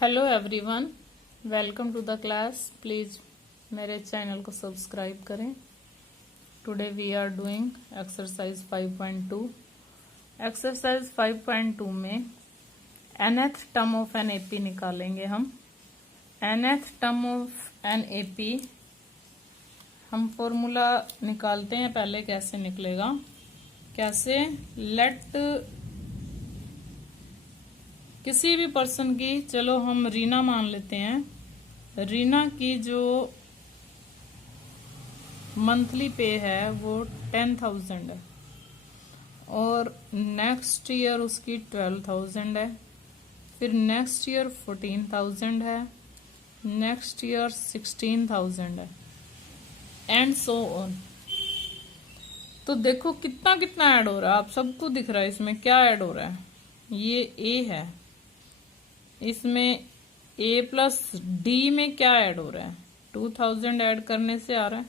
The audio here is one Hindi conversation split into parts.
Hello everyone, welcome to the class. Please मेरे चैनल को सब्सक्राइब करें। Today we are doing exercise 5.2। Exercise 5.2 में nth term of an AP निकालेंगे हम। nth term of an AP हम फॉर्मूला निकालते हैं। पहले कैसे निकलेगा, कैसे लेट किसी भी पर्सन की, चलो हम रीना मान लेते हैं, रीना की जो मंथली पे है वो 10,000 है और नेक्स्ट ईयर उसकी 12,000 है, फिर नेक्स्ट ईयर 14,000 है, नेक्स्ट ईयर 16,000 है एंड सो ऑन। तो देखो कितना कितना ऐड हो रहा है, आप सबको दिख रहा है इसमें क्या ऐड हो रहा है। ये ए है, इसमें a प्लस डी में क्या ऐड हो रहा है, 2000 ऐड करने से आ रहा है।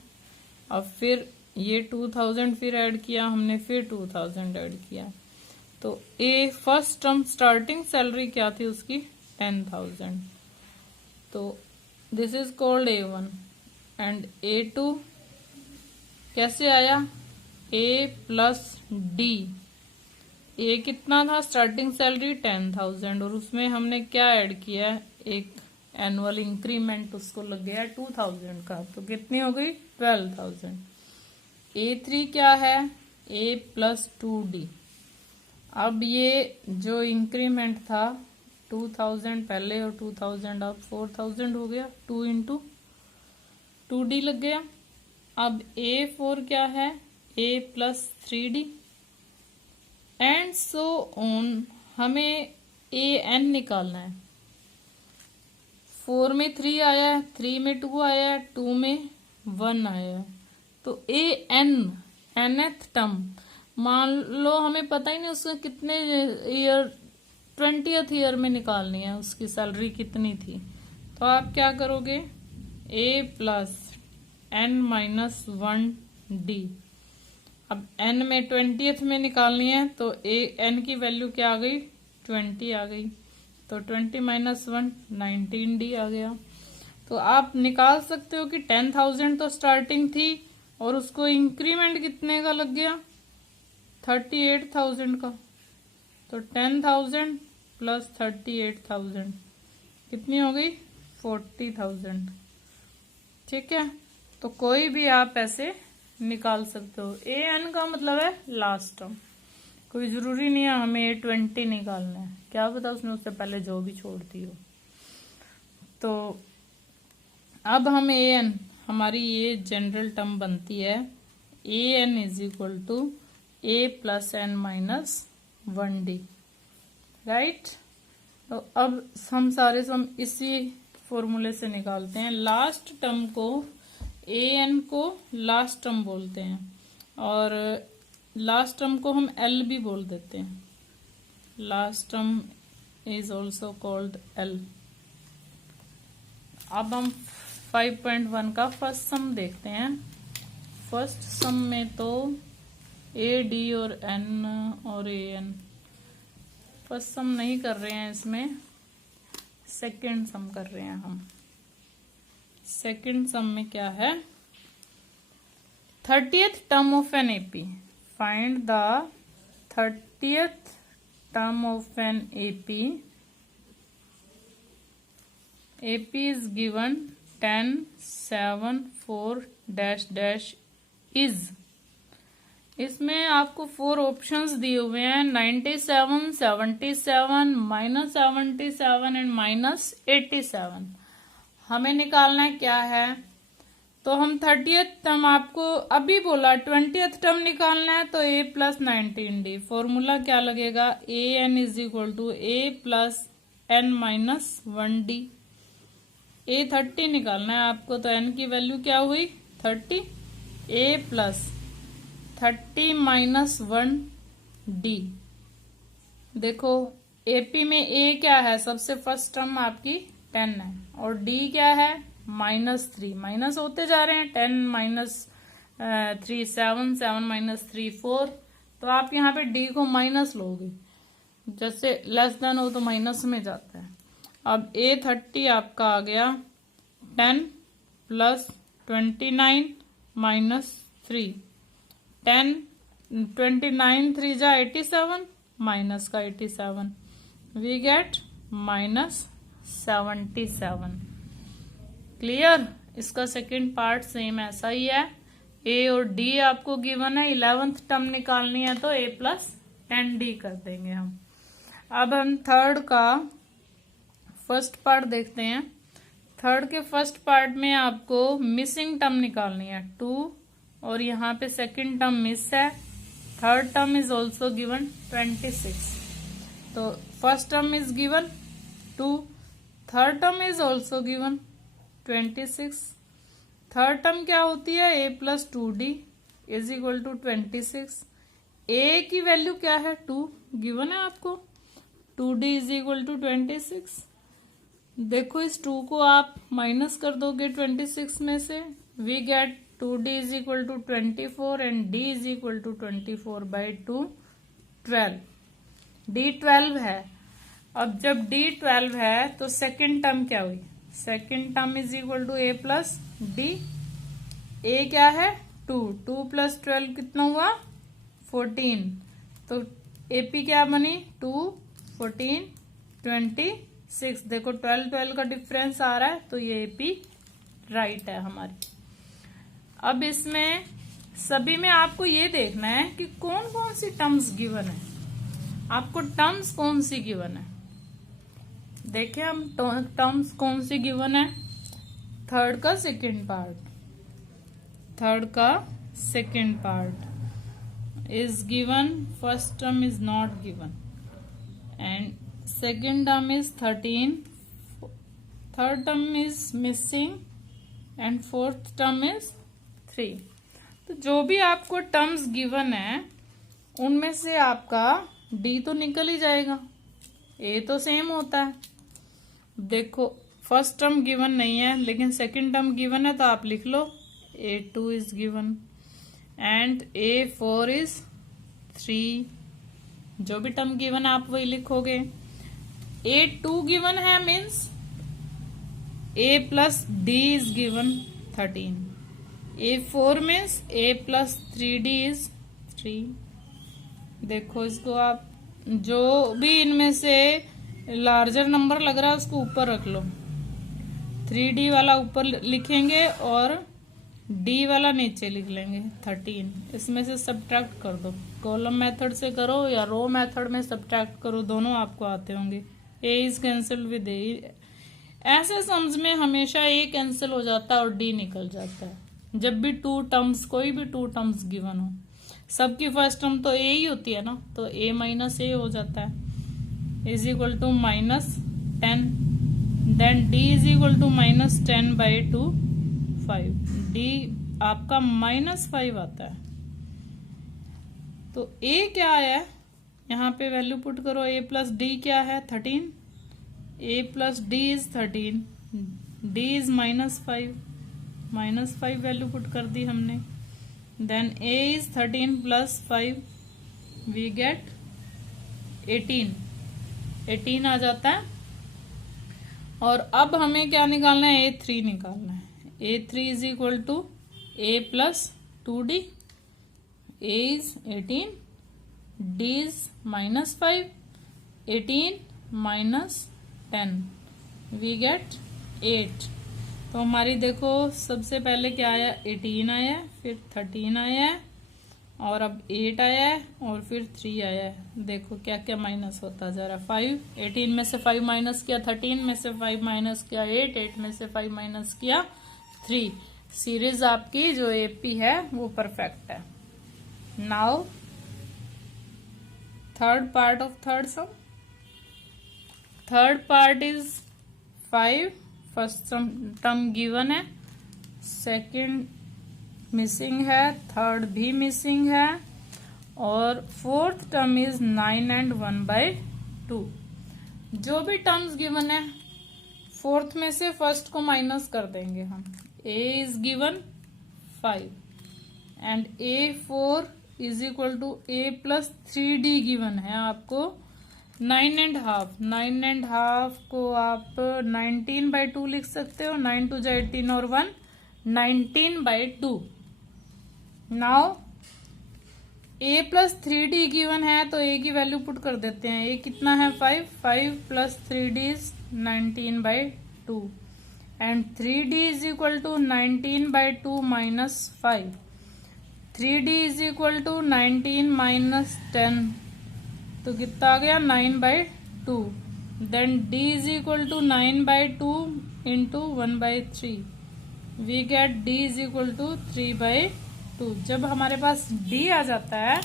अब फिर ये 2000 फिर ऐड किया हमने, फिर 2000 ऐड किया। तो ए फर्स्ट टर्म स्टार्टिंग सैलरी क्या थी उसकी, 10,000। तो this is called A1 and A2 कैसे आया, a प्लस डी। ये कितना था, स्टार्टिंग सैलरी 10,000 और उसमें हमने क्या ऐड किया, एक एनुअल इंक्रीमेंट उसको लग गया 2,000 का, तो कितनी हो गई 12,000। A3 क्या है, a प्लस 2D। अब ये जो इंक्रीमेंट था 2,000 पहले और 2,000 अब 4,000 हो गया, 2 इंटू 2D लग गया। अब A4 क्या है, a plus 3D and so on. हमें an निकालना है। 4 में 3 आया है, 3 में 2 आया है, 2 में 1 आया है। तो nth टर्म मान लो हमें पता ही नहीं उसको कितने ईयर, 20th ईयर में निकालनी है, उसकी सैलरी कितनी थी। तो आप क्या करोगे, a plus n minus 1D। अब n में 20th में निकालनी है तो n की वैल्यू क्या आ गई, 20 आ गई। तो 20 माइनस 1 19D आ गया। तो आप निकाल सकते हो कि 10,000 तो स्टार्टिंग थी और उसको इंक्रीमेंट कितने का लग गया, 38,000 का। तो 10,000 प्लस 38,000 कितनी हो गई, 40,000। ठीक है, तो कोई भी आप ऐसे निकाल सकते हो। an का मतलब है लास्ट टर्म, कोई जरूरी नहीं है हमें A20 निकालना है, क्या पता उसने उससे पहले जो भी छोड़ दी हो। तो अब हम an, हमारी ये जनरल टर्म बनती है, an is equal to a plus n minus 1D, right. तो अब हम सारे सम इसी फॉर्मूले से निकालते हैं। लास्ट टर्म को, an को लास्ट टर्म बोलते हैं और लास्ट टर्म को हम L भी बोल देते हैं। Last term is also called L। अब हम 5.1 का फर्स्ट सम देखते हैं। फर्स्ट सम में तो a, d और n और an, फर्स्ट सम नहीं कर रहे हैं इसमें, सेकेंड सम कर रहे हैं हम। सेकेंड सम में क्या है, 30th term of an AP. Find the 30th term of an AP. AP is given 10, 7, 4 dash dash is. इसमें आपको 4 ऑप्शंस दिए हुए हैं, 97, 77, माइनस 77 एंड माइनस 87। हमें निकालना है क्या है, तो हम 30th टर्म, आपको अभी बोला 20th टर्म निकालना है तो a प्लस 19D। फॉर्मूला क्या लगेगा, an is equal to a plus n minus 1D। a 30 निकालना है आपको, तो n की वैल्यू क्या हुई 30, a प्लस 30 माइनस 1D। देखो एपी में a क्या है, सबसे फर्स्ट टर्म आपकी 10 है और d क्या है -3, माइनस होते जा रहे हैं, 10 माइनस 3 7, 7 माइनस 3 4। तो आप यहाँ पे d को माइनस लोगे, जैसे लेस देन हो तो माइनस में जाता है। अब A30 आपका आ गया 10 प्लस 29 माइनस 3। 10 29 3 जा 87 माइनस का 87 वी गेट माइनस 77। क्लियर। इसका सेकंड पार्ट सेम ऐसा ही है। ए और डी आपको गिवन है, 11th टर्म निकालनी है तो a प्लस 10d कर देंगे हम। अब हम थर्ड का फर्स्ट पार्ट देखते हैं। थर्ड के फर्स्ट पार्ट में आपको मिसिंग टर्म निकालनी है 2 और यहाँ पे सेकंड टर्म मिस है। Third term is also given 26। तो first term is given 2, third term is also given 26। Third term क्या होती है a plus 2d is equal to 26। a की वैल्यू क्या है 2 गिवन है आपको, 2d इज इक्वल टू 26। देखो इस 2 को आप माइनस कर दोगे 26 में से, we get 2d is equal to 24 and d is equal to 24/2 12। d 12 है। अब जब d 12 है तो सेकंड टर्म क्या हुई, second term is equal to a plus d। a क्या है 2, 2 प्लस 12 कितना हुआ 14। तो AP क्या बनी 2 14 26। देखो 12 का डिफरेंस आ रहा है तो ये AP राइट है हमारी। अब इसमें सभी में आपको ये देखना है कि कौन कौन सी टर्म्स गिवन है, आपको टर्म्स कौन सी गिवन है। देखिए हम टर्म्स कौन सी गिवन है। थर्ड का सेकंड पार्ट, थर्ड का second part is given, first term is not given and second term is 13, third term is missing and fourth term is 3। तो जो भी आपको टर्म्स गिवन है उनमें से आपका डी तो निकल ही जाएगा, ए तो सेम होता है। देखो फर्स्ट टर्म गिवन नहीं है लेकिन सेकंड टर्म गिवन है तो आप लिख लो A2 is given and A4 is 3। जो भी टर्म गिवन है आप वही लिखोगे। A2 गिवन है means A plus D is given 13। A4 means A plus 3D is 3। देखो इसको आप जो भी इनमें से लार्जर नंबर लग रहा है उसको ऊपर रख लो, 3D वाला ऊपर लिखेंगे और D वाला नीचे लिख लेंगे 13। इसमें से सब्ट्रैक्ट कर दो, कॉलम मेथड से करो या रो मेथड में सब्ट्रैक्ट करो, दोनों आपको आते होंगे। A is cancel with A। ऐसे सम्स में हमेशा A कैंसिल हो जाता है और D निकल जाता है। जब भी कोई भी टू टर्म्स गिवन हो, सबकी फर्स्ट टर्म तो A ही होती है ना, तो A माइनस A हो जाता है is equal to -10। Then D is equal to -10/2 5। D आपका -5 आता है। तो A क्या है, यहाँ पे वैल्यू पुट करो, A प्लस D क्या है 13, A plus D is 13, D is -5 value put कर दी हमने। Then A is 13 plus 5 we get 18 आ जाता है। और अब हमें क्या निकालना है, A3 निकालना है। A3 is equal to A plus 2D, A is 18, D is -5, 18 minus 10 we get 8। तो हमारी देखो सबसे पहले क्या आया 18 आया, फिर 13 आया है और अब 8 आया है और फिर 3 आया है। देखो क्या क्या माइनस होता जा रहा है। 5, 18 में से 5 माइनस किया, 13 में से 5 माइनस किया 8, 8 में से 5 माइनस किया 3। सीरीज आपकी जो AP है वो परफेक्ट है। Now third part of third some. Third part is 5, first term given है, सेकंड मिसिंग है, थर्ड भी मिसिंग है और फोर्थ टर्म इज 9 एंड 1/2। जो भी टर्म्स गिवन है फोर्थ में से फर्स्ट को माइनस कर देंगे हम। A is given 5 and A4 is equal to A plus 3D given है आपको, 9.5 को आप 19/2 लिख सकते हो। 9 2 जा 18 और 1 19/2। Now a plus 3d given है तो a की वैल्यू पुट कर देते हैं। a कितना है 5 plus 3d is 19/2 and 3d is equal to 19/2 minus 5। 3d is equal to 19 minus 10 तो कितना आ गया 9/2। Then d is equal to 9/2 into 1/3 we get d is equal to 3/2। जब हमारे पास d आ जाता है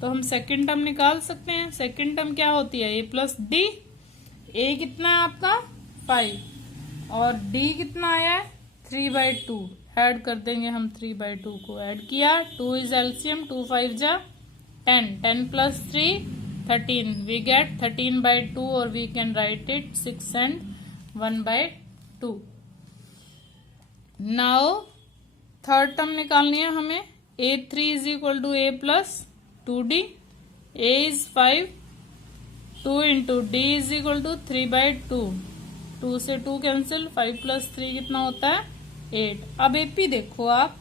तो हम सेकेंड टर्म निकाल सकते हैं। सेकेंड टर्म क्या होती है a प्लस d। a कितना है आपका 5 और d कितना आया है 3/2। ऐड कर देंगे हम 3/2 को। ऐड किया 2 इज एलसीएम 2 5 जा 10 10 प्लस 3 13 वी गेट 13/2 और we can write it 6 and 1/2। Now third term निकालनी है हमें। a3 is equal to a plus 2d। a is 5 2 into d is equal to 3/2। 2 से 2 कैंसिल 5 प्लस 3 कितना होता है 8। अब एपी देखो आप।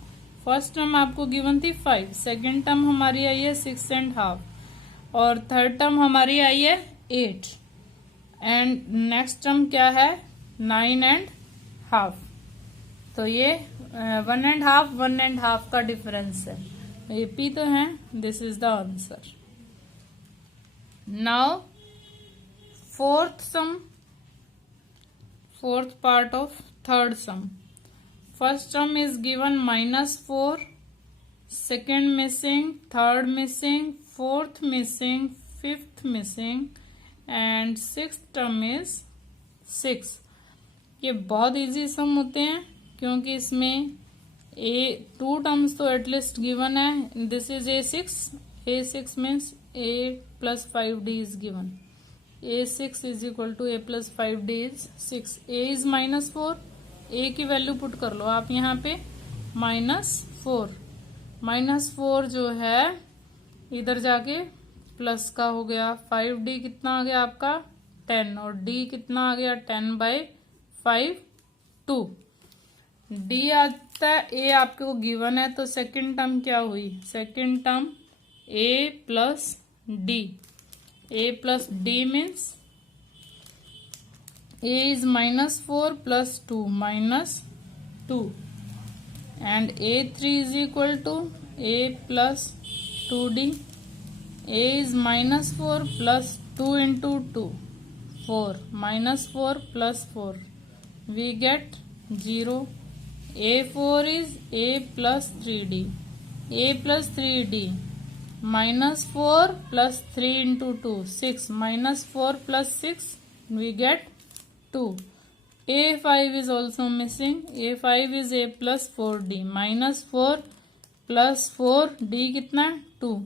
फर्स्ट टर्म आपको गिवन थी 5, सेकेंड टर्म हमारी आई है 6.5 और थर्ड टर्म हमारी आई है 8 एंड नेक्स्ट टर्म क्या है 9.5। तो ये 1.5 का डिफरेंस है। एपी तो है। This is the answer. Now fourth sum, fourth part of third sum. First term is given -4, second missing, third missing, fourth missing, fifth missing and sixth term is 6। ये बहुत इजी सम होते हैं क्योंकि इसमें टू टर्म्स तो एटलीस्ट गिवन है। This is a6 means a plus 5d is given. a6 is equal to a plus 5d is 6। a is -4, a की वैल्यू पुट कर लो आप यहाँ पे -4। -4 जो है इधर जाके प्लस का हो गया। 5d कितना आ गया आपका 10 और d कितना आ गया 10/5 2। d आता है a आपके को गिवन है तो सेकंड टर्म क्या हुई। Second term a plus d। a plus d means a is -4 plus 2 -2 and a3 is equal to a plus 2d। a is -4 plus 2 into 2 4 -4 plus 4 we get 0। a4 is a plus 3d। a plus 3d -4 plus 3 into 2 6 -4 plus 6 we get 2। a5 is also missing। a5 is a plus 4d -4 plus 4d कितना 2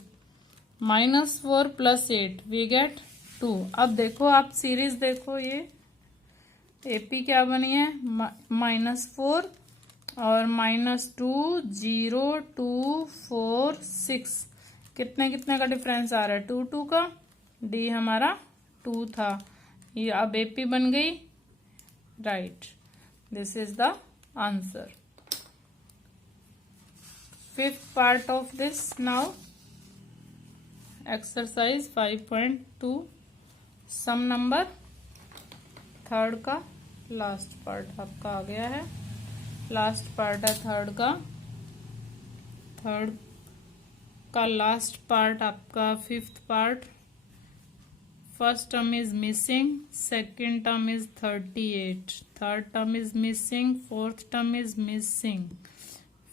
-4 plus 8 we get 2। अब देखो आप सीरीज देखो ये एपी क्या बनी है -4 और -2 0 2 4 6 कितने कितने का डिफरेंस आ रहा है 2 2 का। डी हमारा 2 था। ये अब एपी बन गई right. This is the answer. Fifth part of this now exercise 5.2 sum number third का लास्ट पार्ट आपका आ गया है। लास्ट पार्ट है थर्ड का लास्ट पार्ट आपका fifth part. First term is missing, second term is 38, third term is missing, fourth term is missing,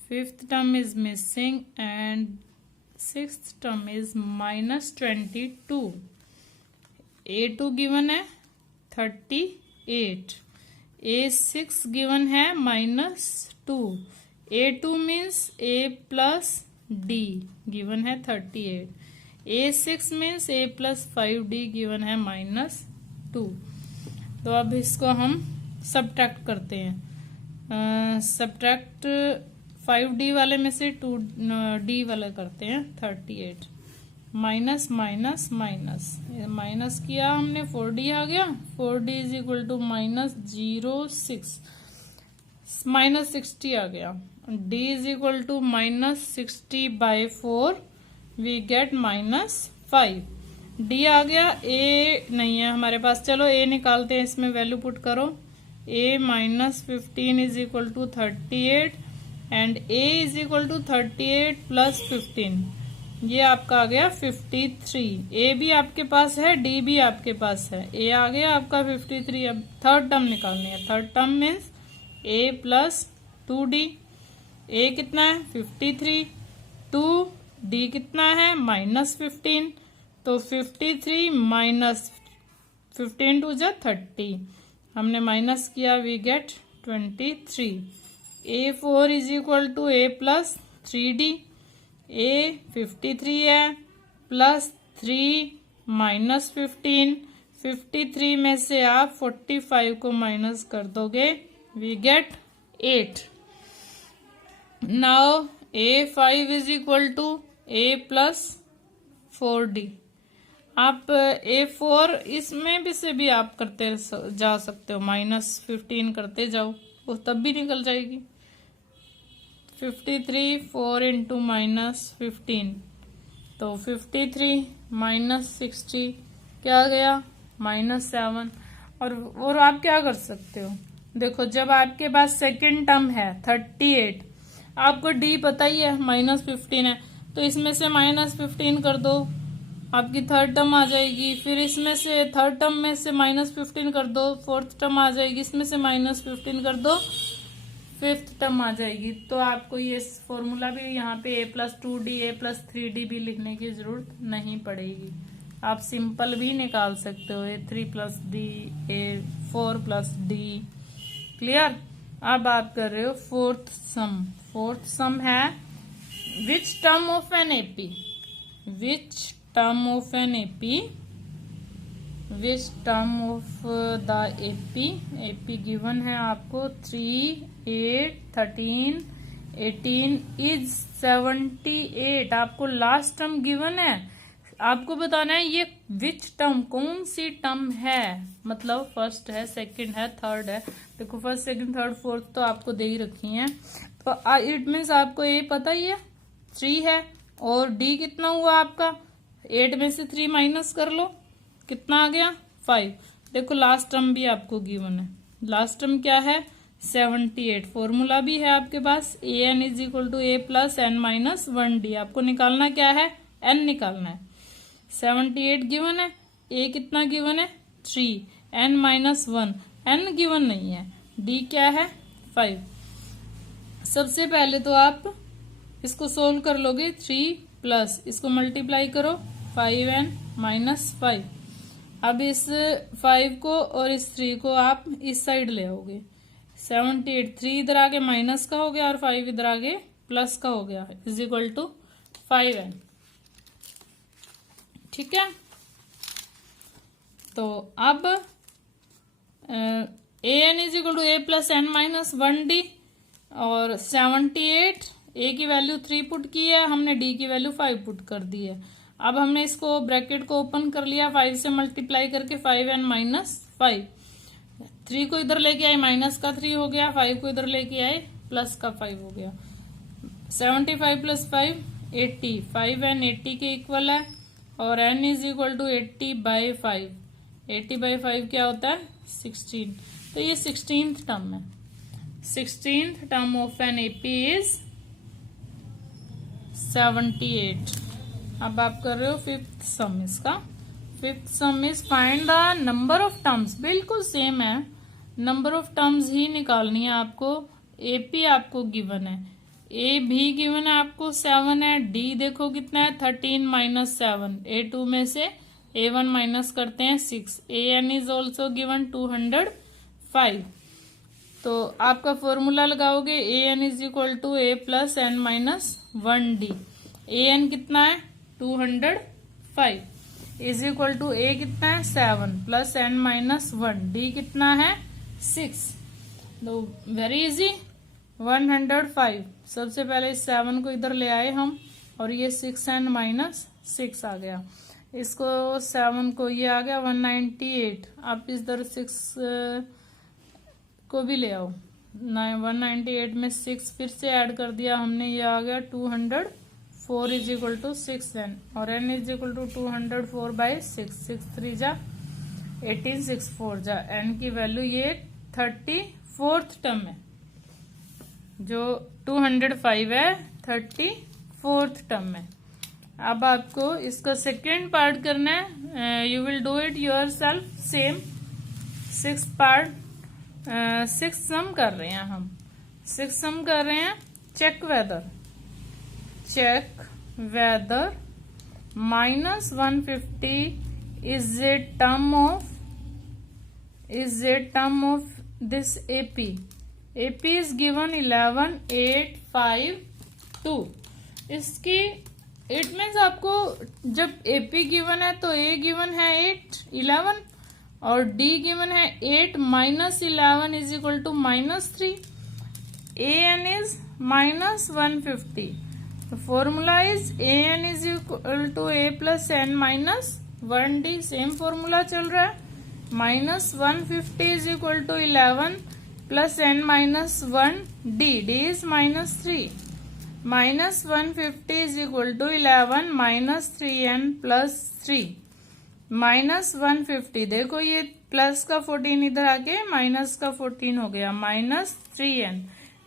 fifth term is missing and sixth term is -22। a2 given है 38, a6 गिवन है -2, a2 means a plus d given है 38, a6 means a plus 5d given है -2। तो अब इसको हम सब्ट्रैक्ट करते हैं। सब्ट्रैक्ट 5d वाले में से 2d वाला करते हैं 38। माइनस माइनस माइनस, माइनस किया हमने, 4d आ गया, 4d is equal to minus 0.6, minus 60 आ गया, d is equal to minus 60/4, we get -5। d आ गया, a नहीं है हमारे पास, चलो a निकालते हैं, इसमें वैल्यू पुट करो, a minus 15 is equal to 38 and a is equal to 38 plus 15, ये आपका आ गया 53। a भी आपके पास है, d भी आपके पास है, a आ गया आपका 53। अब थर्ड टर्म निकालनी है, third term means a plus 2d, a कितना है 53, 2d कितना है -15, तो 53 माइनस 15 टू जा 30, हमने माइनस किया, we get 23। a4 is equal to a plus 3d, a 53 है प्लस 3 माइनस 15, 53 में से आप 45 को माइनस कर दोगे, we get 8। Now a5 is equal to a plus 4d, आप a4 इसमें भी से भी आप करते जा सकते हो, -15 करते जाओ, वो तब भी निकल जाएगी। 53 4 इंटू -15, तो 53 -60 क्या गया -7। और आप क्या कर सकते हो, देखो जब आपके पास सेकेंड टर्म है 38, आपको d पता ही है -15 है, तो इसमें से -15 कर दो, आपकी थर्ड टर्म आ जाएगी, फिर इसमें से थर्ड टर्म में से -15 कर दो, फोर्थ टर्म आ जाएगी, इसमें से -15 कर दो, फिफ्थ टर्म आ जाएगी। तो आपको ये फॉर्मूला भी यहाँ पे a plus 2d a plus 3d भी लिखने की जरूरत नहीं पड़ेगी, आप सिंपल भी निकाल सकते हो, a3 plus d a4 plus d। Clear. अब आप कर रहे हो फोर्थ सम। फोर्थ सम है which term of an AP, which term of an AP, which term of the AP given है आपको 3 8 13 18 इज 78, आपको लास्ट टर्म गिवन है, आपको बताना है ये विच टर्म कौन सी टर्म है, मतलब फर्स्ट है, सेकंड है, थर्ड है। देखो फर्स्ट सेकंड थर्ड फोर्थ तो आपको दे ही रखी है, तो इट मीन्स आपको ये पता ही है 3 है, और डी कितना हुआ आपका 8 में से 3 माइनस कर लो, कितना आ गया 5। देखो लास्ट टर्म भी आपको गिवन है, लास्ट टर्म क्या है 78, फॉर्मूला भी है आपके पास, a n is equal to a plus n minus 1d, आपको निकालना क्या है एन निकालना है। 78 गिवन है, ए कितना गिवन है 3, एन माइनस 1, एन गिवन नहीं है, डी क्या है 5। सबसे पहले तो आप इसको सोल्व कर लोगे, 3 प्लस इसको मल्टीप्लाई करो 5n माइनस 5। अब इस 5 को और इस 3 को आप इस साइड ले आओगे, 78 3 इधर आगे माइनस का हो गया और 5 इधर आगे प्लस का हो गया, इज इक्वल टू 5n। ठीक है, तो अब a n is equal to a plus n minus 1d, और 78 ए की वैल्यू 3 पुट की है हमने, डी की वैल्यू 5 पुट कर दी है। अब हमने इसको ब्रैकेट को ओपन कर लिया, 5 से मल्टीप्लाई करके 5n माइनस 5, 3 को इधर लेके आए माइनस का 3 हो गया, 5 को इधर लेके आए प्लस का 5 हो गया, 75 प्लस 5 80, 5n 80 के इक्वल है, और n इज इक्वल टू 80/5, 80/5 क्या होता है 16, तो ये 16th टर्म है। 16th term of an AP is 78। अब आप कर रहे हो फिफ्थ सम, इसका fifth some is find the number of terms, बिल्कुल सेम है, नंबर ऑफ टर्म्स ही निकालनी है आपको। एपी आपको गिवन है, ए भी गिवन है आपको 7 है, डी देखो कितना है 13 माइनस 7, A2 में से A1 माइनस करते हैं 6, AN इज ऑल्सो गिवन 205। तो आपका फॉर्मूला लगाओगे AN is equal to A plus n minus 1d, AN कितना है 205 इज इक्वल टू A कितना है 7 प्लस एन माइनस 1, D कितना है 6। तो वेरी इजी, 105। सबसे पहले इस 7 को इधर ले आए हम, और ये 6 एंड माइनस 6 आ गया, इसको 7 को ये आ गया 198। आप इधर 6 को भी ले आओ, 198 में 6 फिर से ऐड कर दिया हमने, ये आ गया 204 इज इक्वल टू 6n, और n is equal to 204 by 6, 6 3 जा 18, 6 4 जा, n की वैल्यू ये 34th टर्म है, जो 205 है 34th टर्म है। अब आपको इसका सेकेंड पार्ट करना है, you will do it yourself same. 6 part 6 sum कर रहे हैं हम, 6 सम कर रहे हैं। Check whether minus 150 is a term of this AP is given 11 8 5 2। इसकी इट मीन्स आपको जब AP गिवन है तो A गिवन है 8 11 और D गिवन है 8 minus 11 is equal to -3, AN is -150। The formula is AN is equal to A plus N minus 1D, same formula चल रहा है। -150 is equal to 11 plus N minus 1D, D is -3, -150 is equal to 11 minus 3N plus 3, -150, देखो ये प्लस का 14 इधर आके माइनस का 14 हो गया, -3N,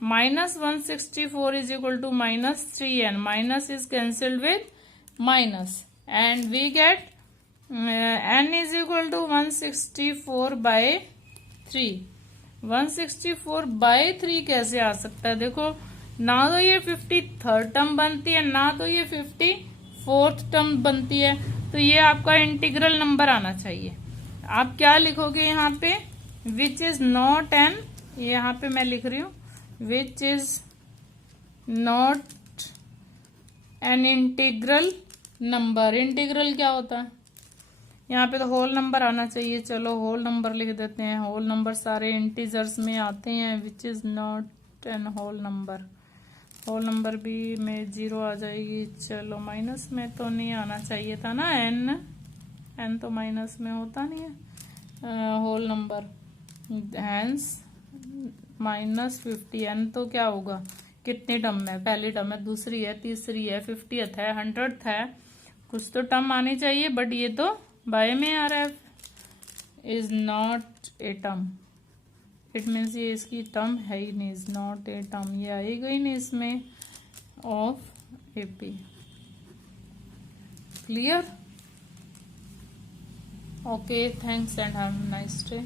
-164 is equal to -3N, minus is cancelled with minus, and we get N is equal to 164 by 3। 164 by 3 कैसे आ सकता है? देखो ना तो ये 53rd टर्म बनती है, ना तो ये 54th टर्म बनती है, तो ये आपका इंटीग्रल नंबर आना चाहिए। आप क्या लिखोगे यहाँ पे? विच इज नॉट एन, यहाँ पे मैं लिख रही हूँ विच is not an integral number. Integral क्या होता है? यहाँ पे तो होल नंबर आना चाहिए, चलो होल नंबर लिख देते हैं। होल नंबर सारे इंटीजर्स में आते हैं। Which is not an whole number, whole number भी में 0 आ जाएगी। चलो माइनस में तो नहीं आना चाहिए था ना, एन तो माइनस में होता नहीं है होल नंबर, हैंस -50। एन तो क्या होगा, कितनी टर्म है? पहली टर्म है, दूसरी है, तीसरी है, 50th है, 100th है, कुछ तो टर्म आनी चाहिए, बट ये तो बाय में आ रहा है। Is not a term, it means ये इसकी टर्म है ही नहीं, इज नॉट ए टर्म, ये आएगा ही नहीं इसमें of AP। Clear? Okay, thanks and have a nice day.